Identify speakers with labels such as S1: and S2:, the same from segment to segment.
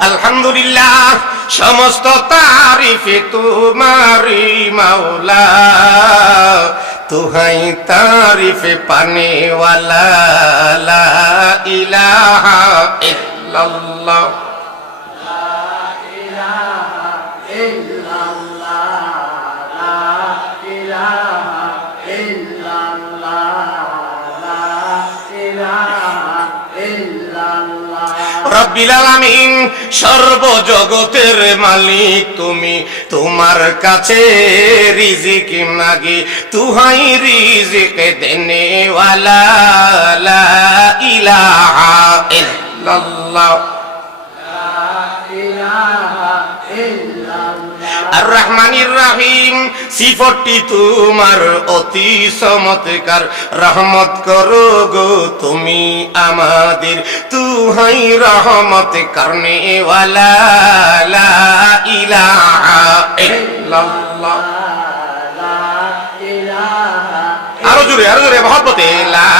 S1: আলহামদুলিল্লাহ সমস্ত তারিফে তোমারি মাওলা। তুহাই তারিফে পানেওয়ালা ইলাহা ইল্লাল্লাহ। রব্বিল আলামিন, সর্বজগতের মালিক তুমি। তোমার কাছে রিজিক মাগি, তুহাই রিজিক দেনে ওয়ালা লা ইলাহা ইল্লাল্লাহ। আর রহমানির রহিম সিফটি তোমার অতি চমৎকার। রহমত করো গো তুমি আমাদের, তুহাই রহমত করনে লা ইলাহা ইল্লাল্লাহ। আরও জোরে আরও জোরে, মহব্বতে, লা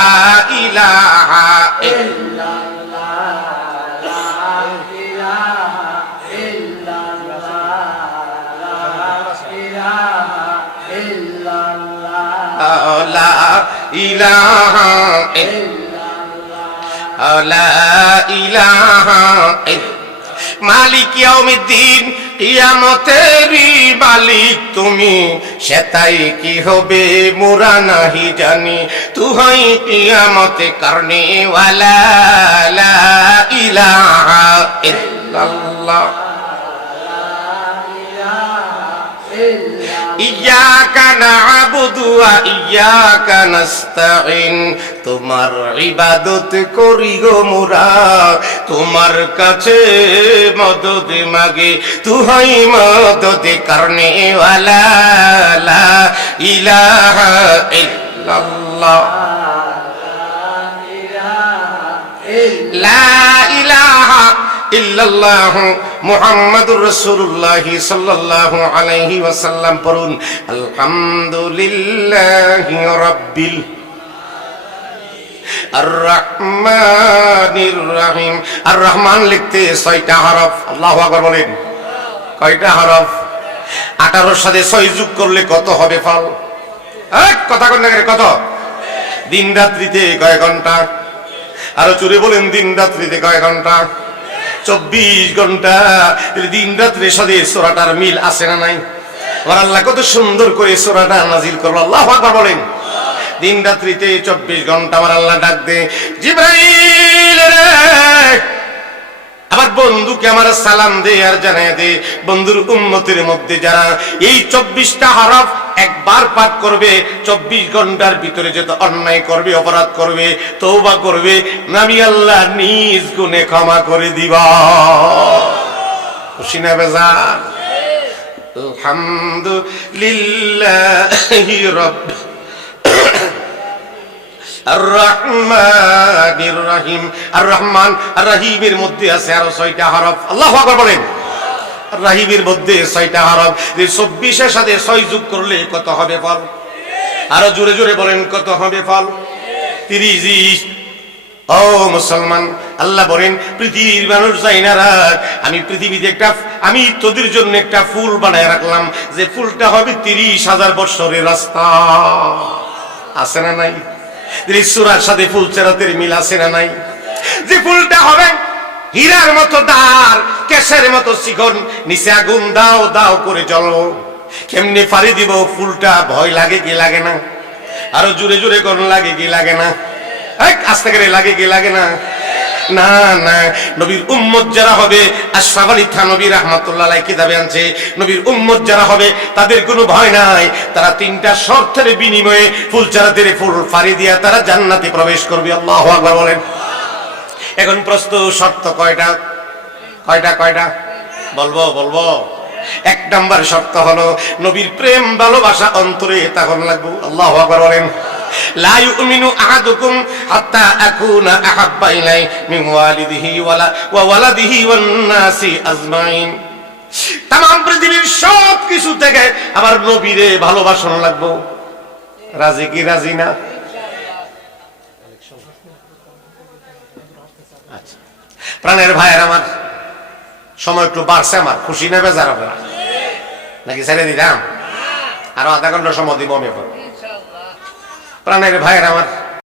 S1: ইলাহা ইল্লাল্লাহ। ইলাহা ইল্লাল্লাহ। লা ইলাহা মালিক ইয়াউমিদ্দিন কিয়ামতেরই মালিক তুমি সেটাই কি হবে মোরা নাহি জানি তুহাই কিয়ামতে করনে ওয়ালা লা ইলাহা ইল্লাল্লাহ ইয়াকা নাবুদু ওয়া নাস্তাইন তোমার ইবাদত করি গো মোরা, তোমার কাছে মদদ মাগে। তুহাই মদদ করনে ওয়ালা লা ইলাহা ইল্লাল্লাহ। ইল্লাল্লাহু মুহাম্মাদুর রাসূলুল্লাহ সাল্লাল্লাহু আলাইহি ওয়াসাল্লাম পড়ুন, আলহামদুলিল্লাহি রাব্বিল আর রহমানির রহিম। আর রহমান লিখতে ছয়টা হরফ, আল্লাহু আকবার বলেন। কয়টা হরফ? আঠারোর সাথে ছয় যোগ করলে কত হবে ফল? এক, কথা কন কত? দিন রাত্রিতে কয় ঘণ্টা? আরও চুরে বলেন, দিন রাত্রিতে কয় ঘণ্টা? চব্বিশ ঘণ্টা দিন রাত্রে সাথে সোরাটার মিল আছে না নাই? আমার আল্লাহ কত সুন্দর করে সোরাটা নাজিল করল। আল্লাহ বলেন। দিন রাত্রিতে চব্বিশ ঘণ্টা আমার আল্লাহ ডাক দে, জিব্রাইল, রে! আবার বন্ধুকে আমার সালাম দে আর জানাই দে, বন্ধুর উন্মতের মধ্যে যারা এই চব্বিশটা হরফ একবার পাঠ করবে, চব্বিশ ঘণ্টার ভিতরে যত অন্যায় করবে, অপরাধ করবে তৌবা করবে নামি আল্লাহ নিজ গুণে ক্ষমা করে দিবা। রহমান রহিমের মধ্যে আছে আরও ছয়টা হরফ। আল্লাহ বলেন। রাহিমের মধ্যে ছয়টা হরফ চব্বিশের সাথে ছয় যোগ করলে কত হবে ফল? আরও জোরে জোরে বলেন, কত হবে ফল? তিরিশ। ও মুসলমান, আল্লাহ বলেন, পৃথিবীর মানুষ যাই না রাখ আমি পৃথিবীতে একটা, আমি তোদের জন্য একটা ফুল বানায় রাখলাম। যে ফুলটা হবে তিরিশ হাজার বৎসরের রাস্তা। আছে না নাই? সুরার সাথে ফুল চেরাতের মিল আছে না নাই? যে ফুলটা হবে হীরার মতো দার কেশের মতো শিখন নিচে আগুন দাও দাও করে চলো কেমনি ফাড়ি দিব, ফুলটা ভয় লাগে কি লাগে না? আরও জুড়ে জুড়ে কোন লাগে কি লাগে না? আস্তে করে লাগে কি লাগে না? না না, নবীর উম্মত যারা হবে, আশরাফ আলী থানবী রহমাতুল্লাহ কিতাবে আনছে, নবীর উম্মত যারা হবে, তাদের কোনো ভয় নাই। তারা তিনটা শর্তের বিনিময়ে ফুল চারাতের ফুল ফাড়ি দিয়া তারা জান্নাতে প্রবেশ করবে। আল্লাহ আকবার বলেন। এখন প্রশ্ন শর্ত কয়টা? কয়টা কয়টা? বলব বলব। এক নাম্বার শর্ত হলো, নবীর প্রেম, ভালোবাসা, অন্তরে তখন লাগবো। আল্লাহ আকবার বলেন, লা নাসি পৃথিবীর সব কিছু থেকে আমার নবীরে ভালোবাসন লাগবো। রাজি কি রাজি না? প্রাণের ভাইয়ের আমার। সময় একটু বাড়ছে আমার খুশি নেবে যারা আপনারা নাকি ছেড়ে দিলাম? আরও আধা ঘণ্টা সময় দিব আমি প্রাণের ভাইয়ের আমার